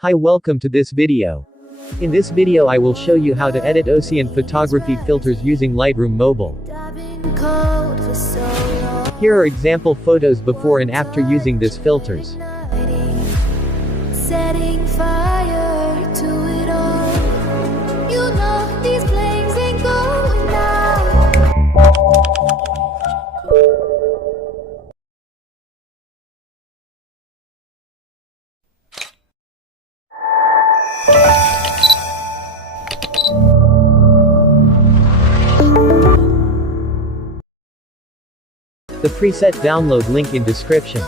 Hi, welcome to this video. In this video I will show you how to edit ocean photography filters using Lightroom mobile. Here are example photos before and after using these filters. Setting fire to it all. You know these flames ain't going out. The preset download link in description.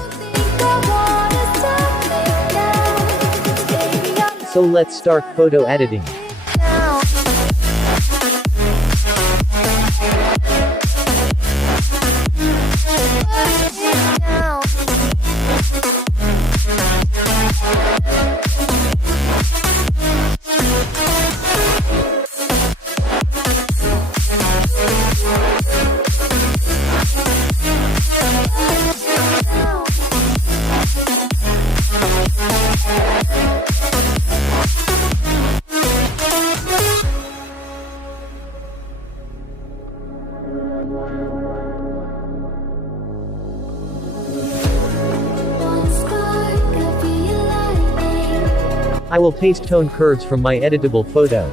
So let's start photo editing. I will paste tone curves from my editable photo.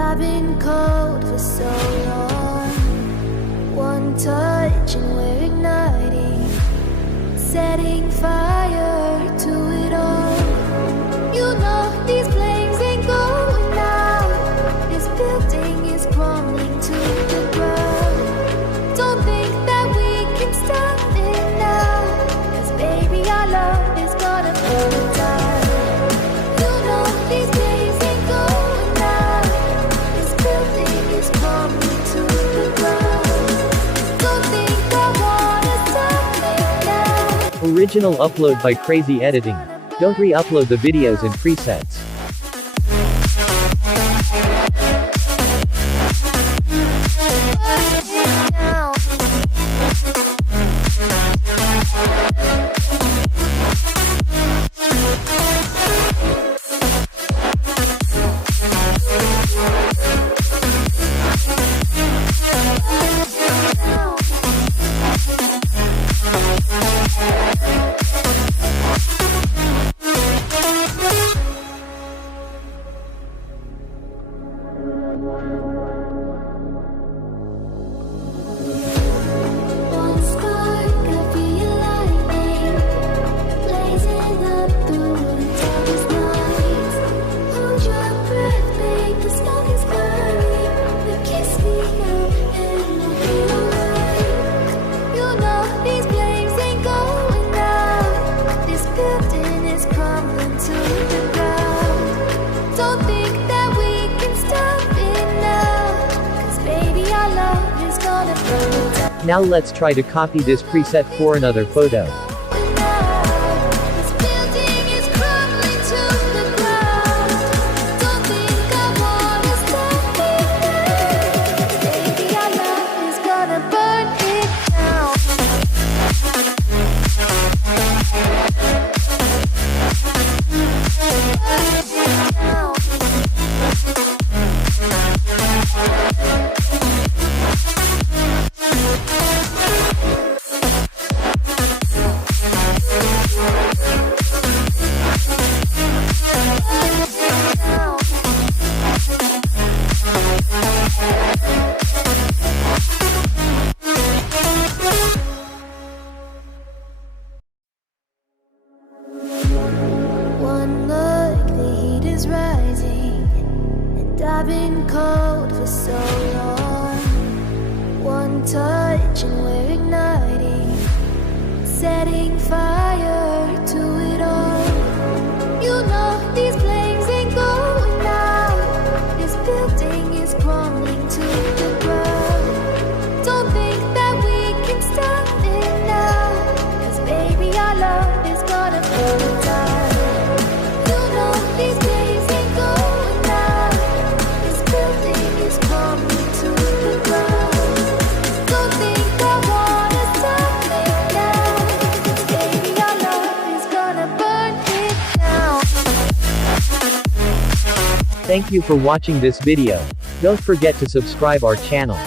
I've been cold for so long. One touch and we're igniting, setting fire to it all. You know these flames ain't going out. This building is crumbling to the ground. Don't think that we can stop it now, 'cause baby our love is gonna burn it down. You know these flames ain't going out. This building is crumbling to the ground. Don't think I wanna stop it now. Original upload by CRAZY Editing. Don't re-upload the videos and presets. One spark of your lightning, blazing up through the darkest nights. Hold your breath, babe, the smoke is clearing. You kiss me now and I'll be alright. You know these flames ain't going out. This building is crumbling to the ground. Don't think that we can stop it now, 'cause baby our love is gonna burn it down. Now let's try to copy this preset for another photo. This building is crumbling to the ground. Don't think I wanna stop it now. Baby, our love is gonna burn it down. touch and we're igniting, setting fire to it all. You know these flames ain't going out. This building is crumbling to the ground. Don't think that we can stop it now, 'cause baby our love is gonna burn down. You know these days ain't going out. This building is crumbling to the ground. Don't think I wanna stop it now, 'cause baby our love is gonna burn it down. Thank you for watching this video. Don't forget to subscribe our channel.